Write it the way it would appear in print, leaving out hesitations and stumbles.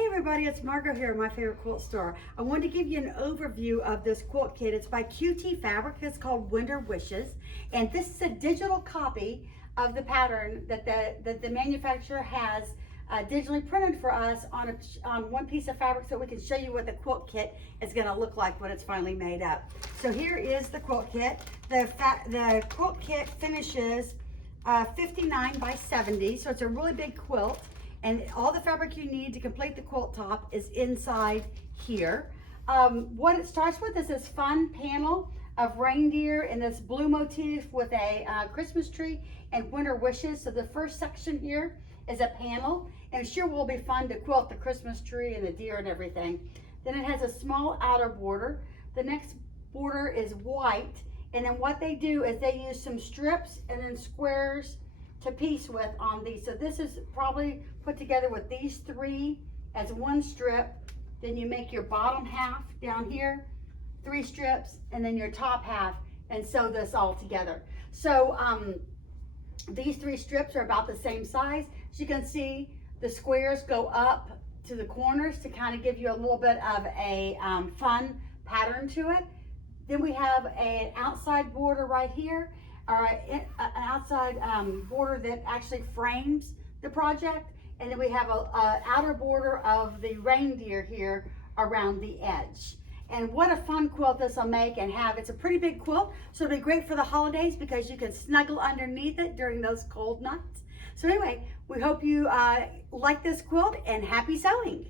Hey everybody, it's Margo here, my favorite quilt store. I wanted to give you an overview of this quilt kit. It's by QT Fabric. It's called Winter Wishes. And this is a digital copy of the pattern that the manufacturer has digitally printed for us on one piece of fabric so we can show you what the quilt kit is going to look like when it's finally made up. So here is the quilt kit. The quilt kit finishes 59 by 70, so it's a really big quilt. And all the fabric you need to complete the quilt top is inside here. What it starts with is this fun panel of reindeer in this blue motif with a Christmas tree and winter wishes. So the first section here is a panel, and it sure will be fun to quilt the Christmas tree and the deer and everything. Then it has a small outer border. The next border is white, and then what they do is they use some strips and then squares to piece with on these. So this is probably put together with these three as one strip. Then you make your bottom half down here, 3 strips, and then your top half, and sew this all together. So these 3 strips are about the same size. As you can see, the squares go up to the corners to kind of give you a little bit of a fun pattern to it. Then we have an outside border right here, or an outside border that actually frames the project. And then we have a outer border of the reindeer here around the edge. And what a fun quilt this will make and have. It's a pretty big quilt, so it'll be great for the holidays because you can snuggle underneath it during those cold nights. So anyway, we hope you like this quilt, and happy sewing.